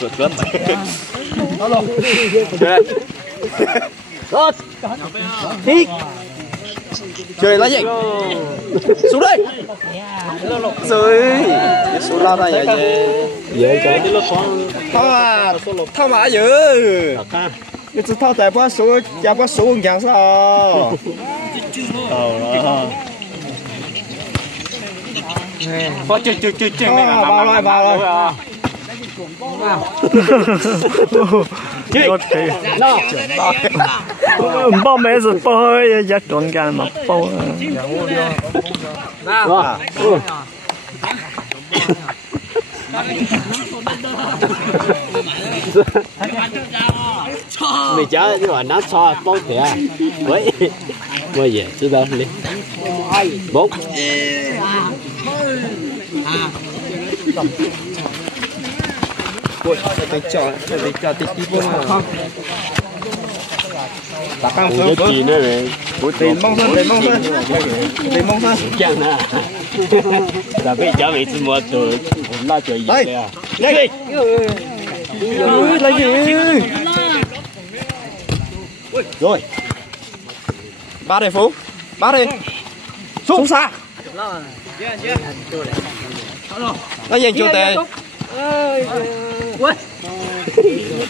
Chuột chuột. Chơi. Rồi. Đi. Chơi lá gì? Xuống đây. Rồi. Xuống lao đây vậy. Dễ cái. Thao mà dữ. Cái chú thao tại quá số, giá quá số nhàng sao? Có chơi vào rồi. bao mấy giờ bao giờ chọn cái mà bao mày chả nhưng mà nó cho bao tiền với gì chứ đâu đi 4 Ôi, tôi cho tí bốn không. Tạ căng phương phương. Tiền mong hơn. Chẳng à. Là bây giờ mình mua từ lo chơi gì đây? Đây. Lấy gì? Rồi. Ba đây Phú. Ba đây. Xuống xa. Nó dành chủ tệ. Ui.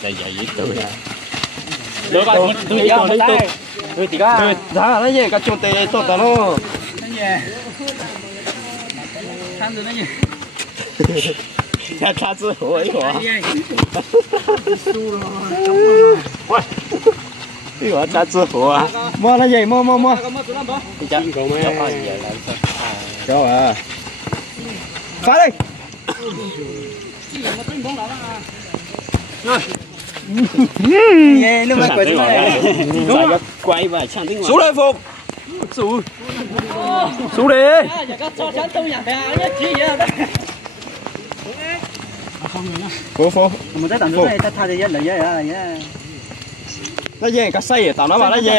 Đây vậy tự. Được rồi, tôi cho nó đây. Tôi thì có. Đó nó gì cả chủ tệ tốt đó nó. Tham được nó gì? Cha chứ hối hả? Ui. Cái gọi cha chứ hối. Mua nó gì? Mua. Thì chẳng có mấy. Cho à. Phá đi. Nghe nó mới quay xuống quay và chẳng tiếng xuống đây Phục xuống đi Phục mình tới tận đây ta thay đi là vậy nó gì cả say tao nó mà nó gì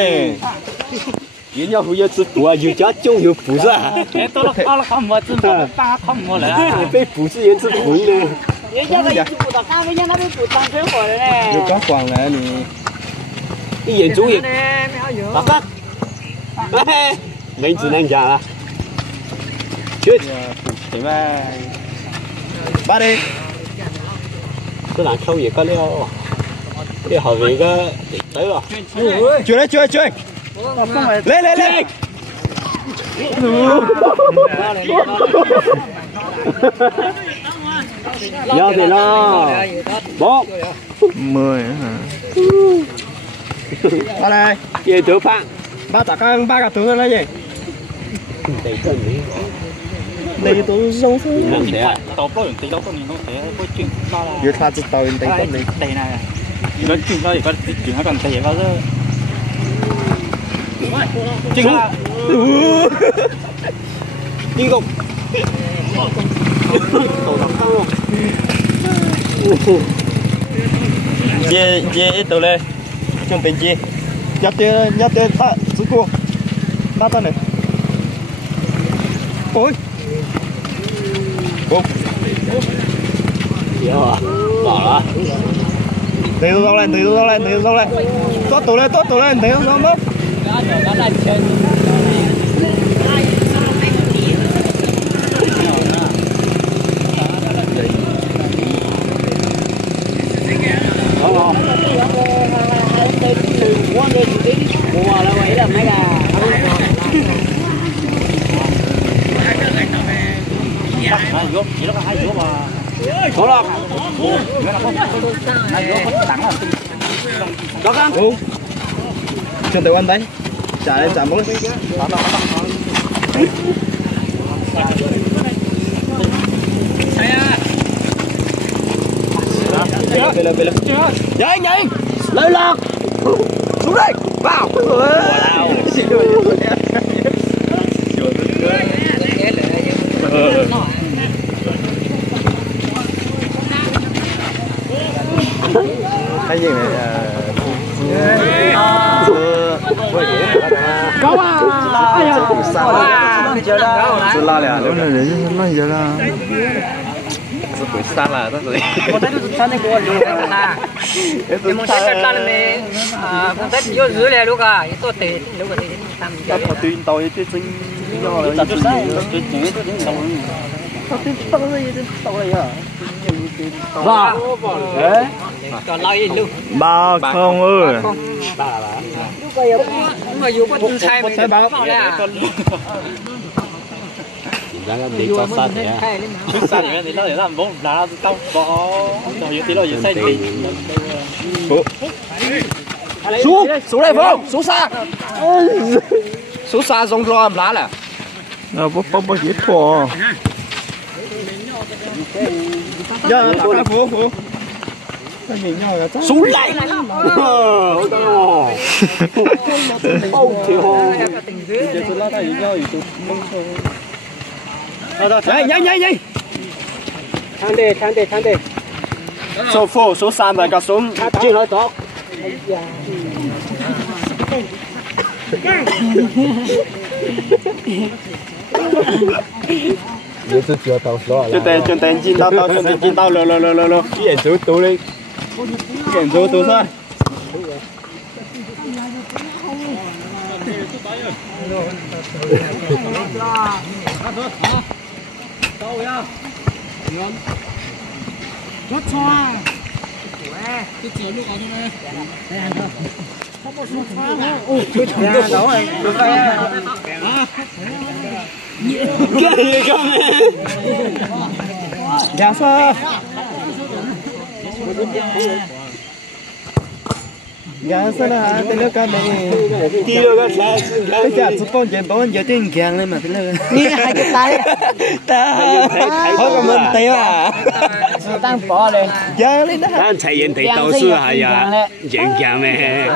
人家会有只补啊，有家酒有补是啊。哎，到了看么，真的打看么了。被补是也只补呢。人家那补到干，人家那边补当生活的嘞。有光光了你，一眼中眼。大哥，哎，没只能讲了。去，对吧？把的，这哪抽也干了，这后面个对了。追。lên giờ thì nó 4 10 hả? Ở đây về chỗ phang ba tạ căng ba cả tướng là gì đây tôi sống xuống tàu pro những tí đâu có nhìn không thể có chuyện bao là vừa pha chỉ tàu những tí có gì đây này có chuyện đó thì có chuyện nó còn thể bao giờ Chinh Chinh cùng Dê ít tàu lên trong tình chi nhặt tiền ta giữ cuồng ta ta này ôi cuồng bỏ đó tiêu lên tốt tàu lên tiêu nó mất chỉ nó có 2 chỗ mà có lắm đó con chân tay anh đấy trả lên trả mỗi về lên nhanh lấy lạc xuống đây vào cái gì này có à sao la liền nó là để nó giờ là Quỷ xa là đó rồi. Một tết sao này của nhiều cái là nhưng một tết là mình một tết vô dưới này đúng không? Cái tôi tết lúc cái tết tham gia. Tao tuyên tôi chứ chính do là tao sai, tao tuyên nhớ tôi chính đâu. Tao tuyên tôi à. Ba. Đấy. Còn lại luôn. Ba không ơi. Mà dù có tin sai mình báo là ra cái đi có sát thế à? Sát thì nó để làm bông lá tao bỏ rồi tí rồi sai đi. Xuống đây Phong, xuống xa. Xuống xa xong rồi làm lá nè. Nó bố dễ bỏ. Giờ tao cá phố. Xuống lại. Nhanh. Thang đề. Số 3 là cả xuống. Trên hơi tốt. Chân tay chín tao lơ. Cái chú tú đi. Cái chú tú thôi. Rất xoa. Cái gì không nè? Dạ sao? Dạ sao là tên lớp cái này? Đi đâu cái sao? Cái chả chụp con chuyện bảo giờ tiền càng lên mà tên lớp. Nghe hai cái tay. Ta. Thôi còn mình tiêu à? Đang bỏ lên. Dạ lên đó. Đang chạy人哋鬥書係啊，贏強咩？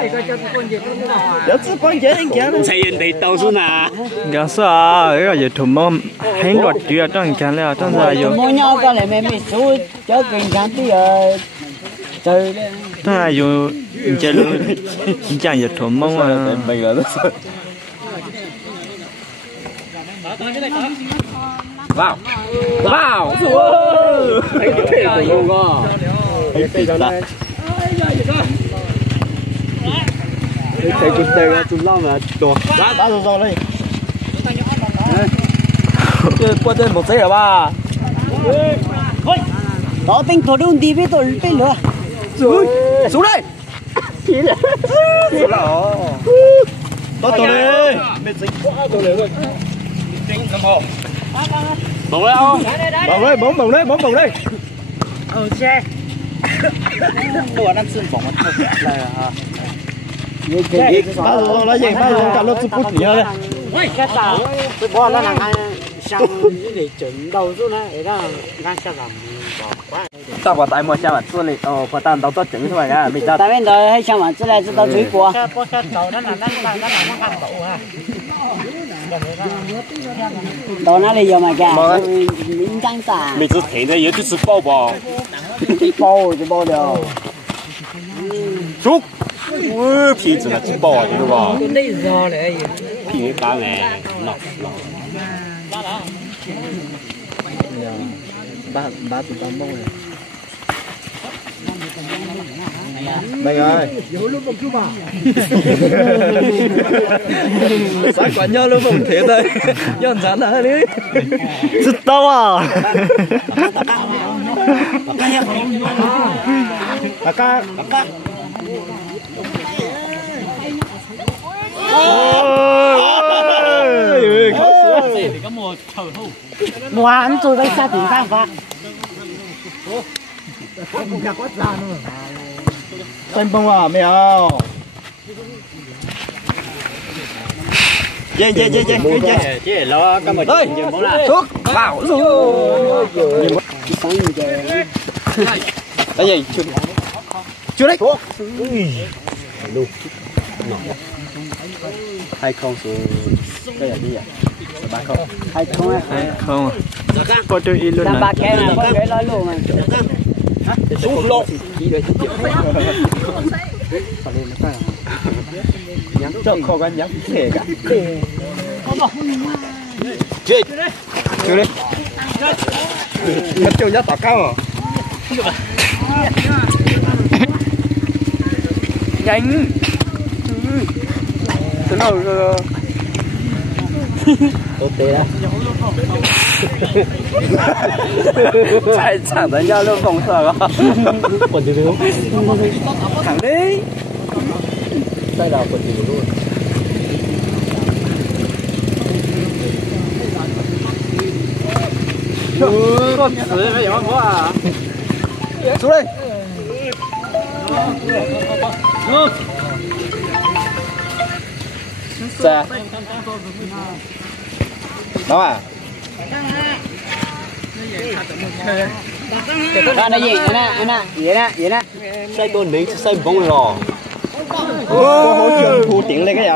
有支幫姐定強？chạy人哋鬥書啊！ Gà sao cái gì thùng mông hén đọt chưa trong cái này trong này vô. Mua nhau cái này mình xuống cho kinh kháng tí rồi. Trời. Trong này vô chơi luôn. Chẳng gì thùng mông à. Mình là nó. Vào. Thấy cái không có. Thấy cái đó. Thấy cái tay nó chụp lắm mà to. Đá rồi lên. Qua tên một giây rồi ba. Đó tính thổi đun đi với tôi bên nữa. Xuống đây. Tốt đi. Mệt dính quá rồi rồi. Dính cầm hồ. Bóng lên không? Bóng đây. Xe. Tôi đang xin bóng này à. Ba rồi là gì? Ba rồi cả lớp chụp bút nhiều đấy. Cái tàu. Tôi bỏ nó là sang để chuẩn đầu xuống này để nó ngang sang làm. Tao vào tại mua xe mà xưa này phải tao tao tốt chừng thôi cả. Mình tao tại bên đó hay sang mà sẽ là tao chuối của. Đó nó đi vô mà kìa. Miếng trắng tà. Mình只停在有就是抱抱。包就包了。xuống. Ui,皮子那只抱的对吧？那热嘞。皮没干嘞，喏。ba tụi tao mông này. Mày ơi. Sáng quả nhau luôn không thể đây. Nhon rắn ở đi. Rất to à. Kakak. Mùa ăn rồi đây xa tỉnh vang vang. Tên bông à mèo. Dê. Chứ lo cái mình bóng là. Thuốc vào rồi. Cái gì? Chưa đấy. Thuốc. Luôn. Hai không số cái gì vậy? Ba không. Hai không á. Không. Có tôi in luôn này. này. Ba cái này có cái nói luôn này. Xuống lộ. Nhắm cho khó gan nhắm thể cả. Chết. Chưa đấy. Mất châu nhất tỏ cao à? Nhanh. Thế nào rồi? Tốt tệ đó. Chẳng đánh nhau luôn vòng sở à? Quần gì luôn? Thẳng đi. Sai đào quần gì luôn? Con xử nó giống quá à. Xuống đây. Dạ. Đó à. Đó là gì vậy nè. Sai con đến sai bóng lò. Hỗ trợ thu tiền lên cái gì?